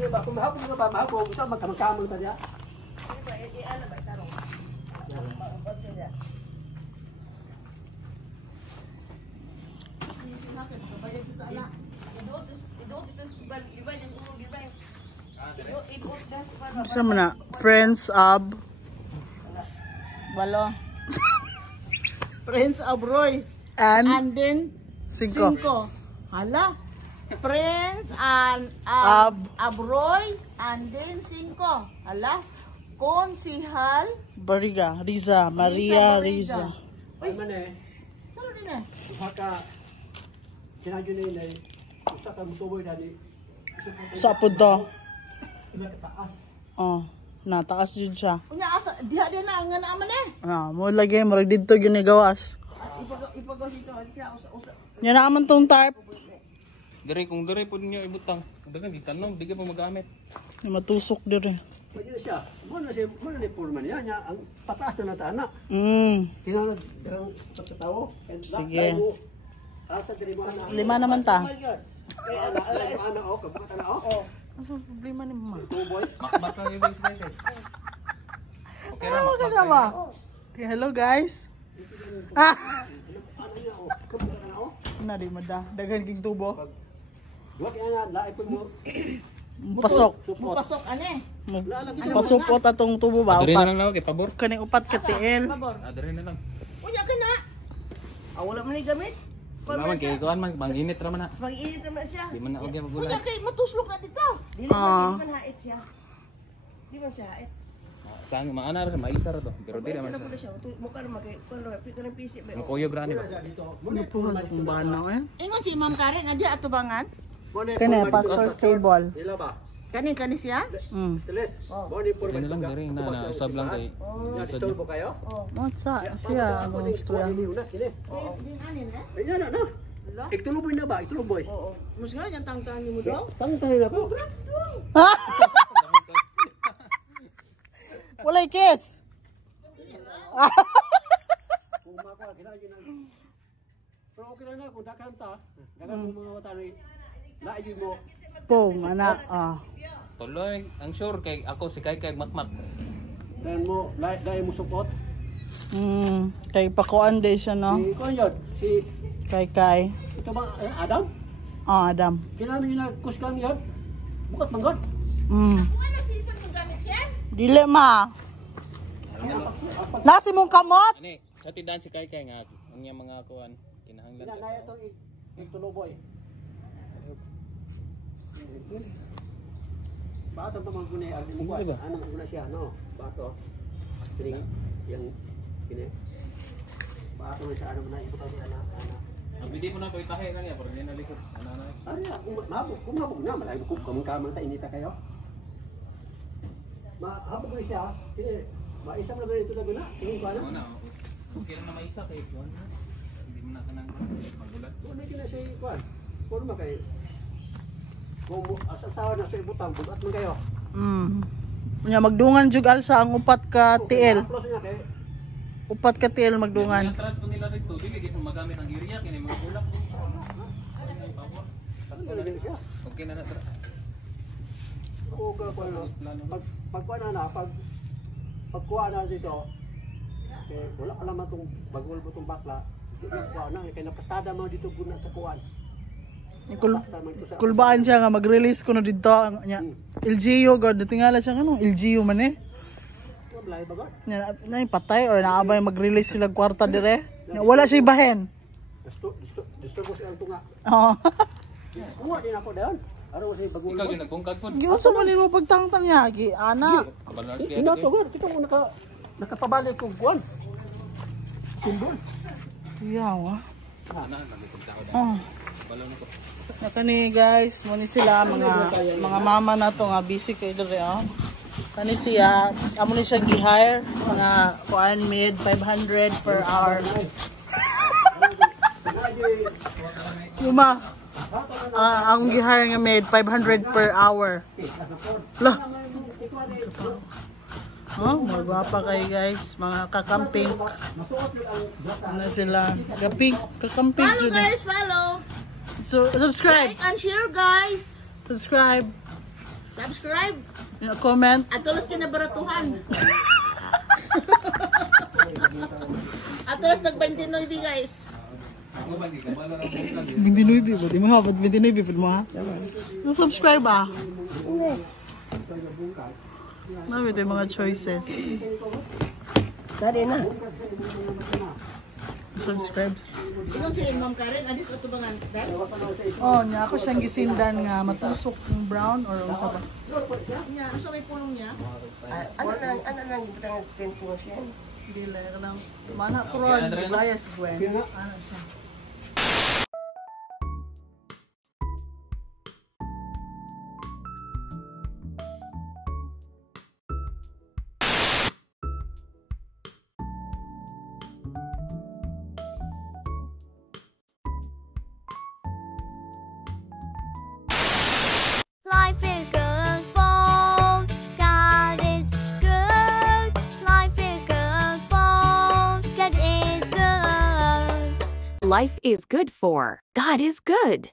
Di ba kung mahapon ka ba mahapon sa magkamang tadi. Di ba ano ba tarong? Maubot sila. Isa mo na, Friends of Balo. Friends of Roy. And then Cinco. Hala. Friends and Abroy and then Cinco. Hala. Konsihal Bariga, Maria Riza. Ay man eh. Saan din eh? Baka sinadyo na yun usa ka musuboy dani. Sa puto. Taas. Oh, nataas yun siya. Unya asa diha na nga naaman eh. Mo lagi marag didto ginigawas. Ipagaw dito siya usa. Nya naaman tong tarp. Dire kung dire pud niyo ibutang. Dagan di tanong, di ka pa magamit. Ni matusok dire. Pwede na siya. Mo na ni purman niya ang pataas na natana. Tingnan ang pagkatawo. Sige. Asa diri mo ana. 5 naman ta. Ana o kabukat ana o. Ano problema ni mama? Tuboy. Makmak lang yung guys. Okay ra Ano ka makmak. ba? Okay, hello guys. Ano niya o kabukat ana o. Na di mada, daghan king tubo. Wa kaya nga laip mo. Pasok. Pasok ane. Pasupot atong tubo ba? Dire na Upat. lang law kay pabor. Kani upat ka TL. Dire na lang. Unya ka na. Wala man ni gamit. Naman kay kuan man manginit ra man na. Pag-iinit naman siya. Di man na og Unya magulan. kay matuslok na dito. Dili man hait siya. Di man siya hait. Sang maana ra maisa ra to. Pero di Sila naman. pala siya. Mukha naman kay kuno pito ng PC ba. Kuyog ra ni ba. Ano po nga kung bana eh? Ingon si Ma'am Karen adi atubangan. Kani pastor stable. Dila ba? Kani siya? Steles. Mo ni purman. Dire lang dire na usab lang kay. Store po kayo? Matsa siya ang istorya. Din anin na. Ayan na. Ituloy na ba? Ituloy. Oo. Musga yang tangtang ni mo daw. Tangtang na po. Walay kiss. Kung maka kinahanglan na. Pero okay lang na kung dakanta. Dagan mo mga watani. Laay mo. Pong anak Tuloy ang sure kay ako si Kay makmak. Dan mo laay mo support. Kay pakuan day siya no. Si kon yun. Si Kay. ito ba Adam? Adam. Kinahanglan niya kusgang yun. Bukat manggod. Ano si pag gamit siya? Dili ma. Nasi mong kamot. Ani, sa tindahan si Kay nga ang iyang mga kuan kinahanglan. Na ito ituloy. Bato pa maggunay ang mo kuan. Ano maguna siya no? Bato. Kining yang kini. Bato na siya ano man ito kasi ana. Ang pwede mo na koy tahe lang ya pero di na likod. Ano na. Kung mabog na malay ko kamang sa inita kayo. Mahabog na siya. Kini maisa na ba ito na guna? Tingin ko ano? Ano? Okay na maisa kay kuan. Hindi mo na kanang magulat. Wala kina siya kuan. Puro ma kay kung asawa na sa ibutang bugat man kayo. Nya magdungan jud alsa ang upat ka TL. Plus niya kay Upat ka TL magdungan. Ang trans ko nila dito dili gid magamit ang area kini mga bulak. Okay na na tra. o pagkuha na pagkuha na dito kay wala ka naman itong bagol mo itong bakla kuha na kaya napastada mo dito guna sa kuhan kulbaan siya nga mag-release ko na dito nya LGU god tingala siya kano LGU man eh blay ba god na patay or naabay mag-release sila kwarta dire wala siya ibahen gusto ko siya tunga oo kuha din ako dayon araw sa bagol ikaw yung nagbungkag po giunsa man nimo pagtangtang niya gi ana ina to god kita mo nakapabalik ko kuhan timbol yawa ana nagpunta ko oh balon ko nakani guys mo ni sila mga mama na to nga busy kay dire oh kani siya amo ni siya gi-hire mga kuan mid 500 per hour Yuma ang gi-hire nga mid 500 per hour lah oh magwapa kay guys mga kakamping ano sila gaping kakamping Follow guys, follow. so subscribe Like and share guys. subscribe Subscribe. Comment. At tulos kinabaratuhan. At tulos nag-29 guys. Ako ba, di ka ba lang ang 29 po. Di mo hapad 29 po mo ha? Subscribe ah. Nabi ito yung mga choices. Dali na. Subscribe. Ikaw si Ma'am Karen, adis o tubangan? Dali? Oh, niya ako siyang gisindan nga matusok ng brown or unsa ba? Niya, ano sa may pulong niya? Ano lang yung patang tension siya? Dili lang. Mana pro bias Gwen. Ano siya? Life is good for God is good. Life is good for God is good. Life is good for God is good.